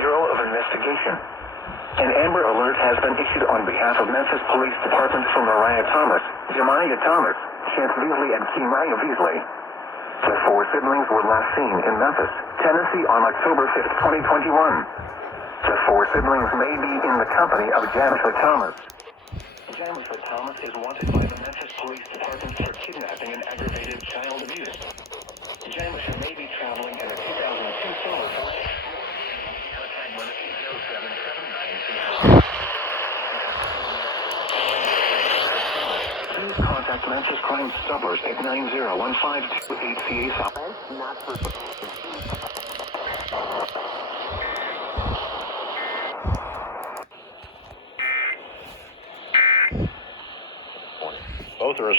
Bureau of Investigation. An Amber Alert has been issued on behalf of Memphis Police Department for Mariah Thomas, Jemiah Thomas, Chance Beasley, and Kimaya Beasley. The four siblings were last seen in Memphis, Tennessee on October 5th, 2021. The four siblings may be in the company of Jemiah Thomas. Jemiah Thomas is wanted by the Memphis Police Department for kidnapping and aggravated child abuse. Jemiah may be traveling in a 2002 Silver Force. Please contact Memphis Crime Stoppers at 901-528 CA South. Both are a